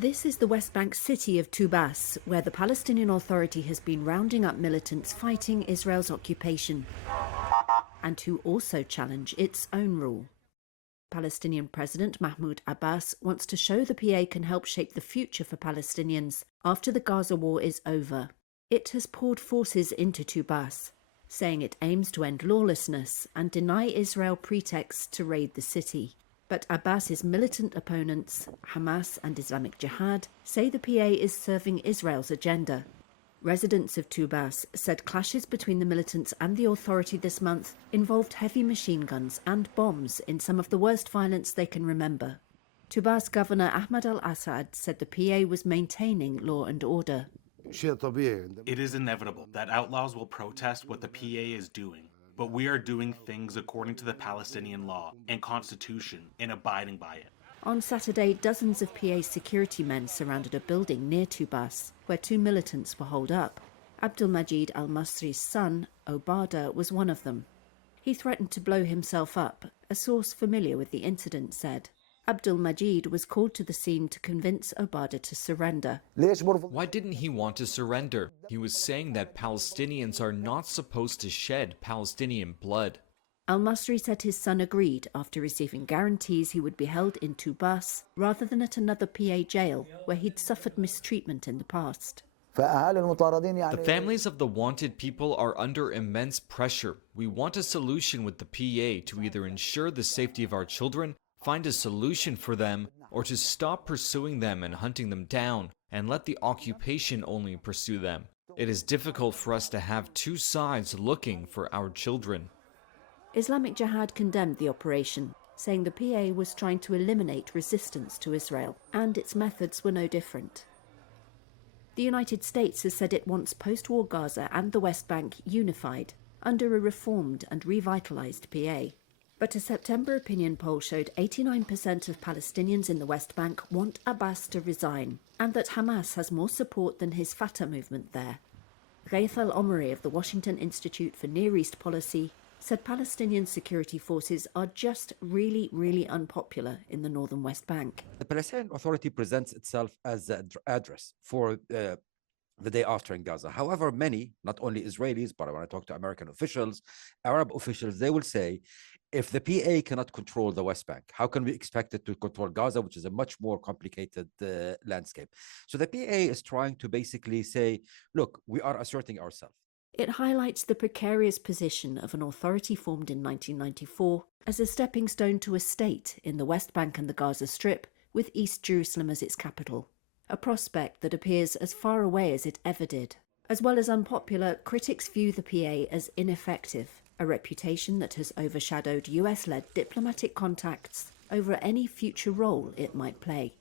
This is the West Bank city of Tubas, where the Palestinian Authority has been rounding up militants fighting Israel's occupation and who also challenge its own rule. Palestinian President Mahmoud Abbas wants to show the PA can help shape the future for Palestinians after the Gaza war is over. It has poured forces into Tubas, saying it aims to end lawlessness and deny Israel pretexts to raid the city. But Abbas's militant opponents, Hamas and Islamic Dschihad, say the PA is serving Israel's agenda. Residents of Tubas said clashes between the militants and the authority this month involved heavy machine guns and bombs in some of the worst violence they can remember. Tubas Governor Ahmad al-Assad said the PA was maintaining law and order. It is inevitable that outlaws will protest what the PA is doing. But we are doing things according to the Palestinian law and constitution and abiding by it. On Saturday, dozens of PA security men surrounded a building near Tubas, where two militants were holed up. Abdulmajid al-Masri's son, Obada, was one of them. He threatened to blow himself up, a source familiar with the incident said. Abdulmajid was called to the scene to convince Obada to surrender. Why didn't he want to surrender? He was saying that Palestinians are not supposed to shed Palestinian blood. Al-Masri said his son agreed after receiving guarantees he would be held in Tubas rather than at another PA jail where he'd suffered mistreatment in the past. The families of the wanted people are under immense pressure. We want a solution with the PA to either ensure the safety of our children, find a solution for them, or to stop pursuing them and hunting them down, and let the occupation only pursue them. It is difficult for us to have two sides looking for our children. Islamic Jihad condemned the operation, saying the PA was trying to eliminate resistance to Israel, and its methods were no different. The United States has said it wants post-war Gaza and the West Bank unified, under a reformed and revitalized PA. But a September opinion poll showed 89% of Palestinians in the West Bank want Abbas to resign, and that Hamas has more support than his Fatah movement there. Ghaith al-Omari of the Washington Institute for Near East Policy said Palestinian security forces are just really unpopular in the northern West Bank. The Palestinian Authority presents itself as the address for the day after in Gaza. However, many, not only Israelis, but when I talk to American officials, Arab officials, they will say, if the PA cannot control the West Bank, how can we expect it to control Gaza, which is a much more complicated landscape? So the PA is trying to basically say, look, we are asserting ourselves. It highlights the precarious position of an authority formed in 1994 as a stepping stone to a state in the West Bank and the Gaza Strip, with East Jerusalem as its capital, a prospect that appears as far away as it ever did. As well as unpopular, critics view the PA as ineffective, a reputation that has overshadowed US-led diplomatic contacts over any future role it might play.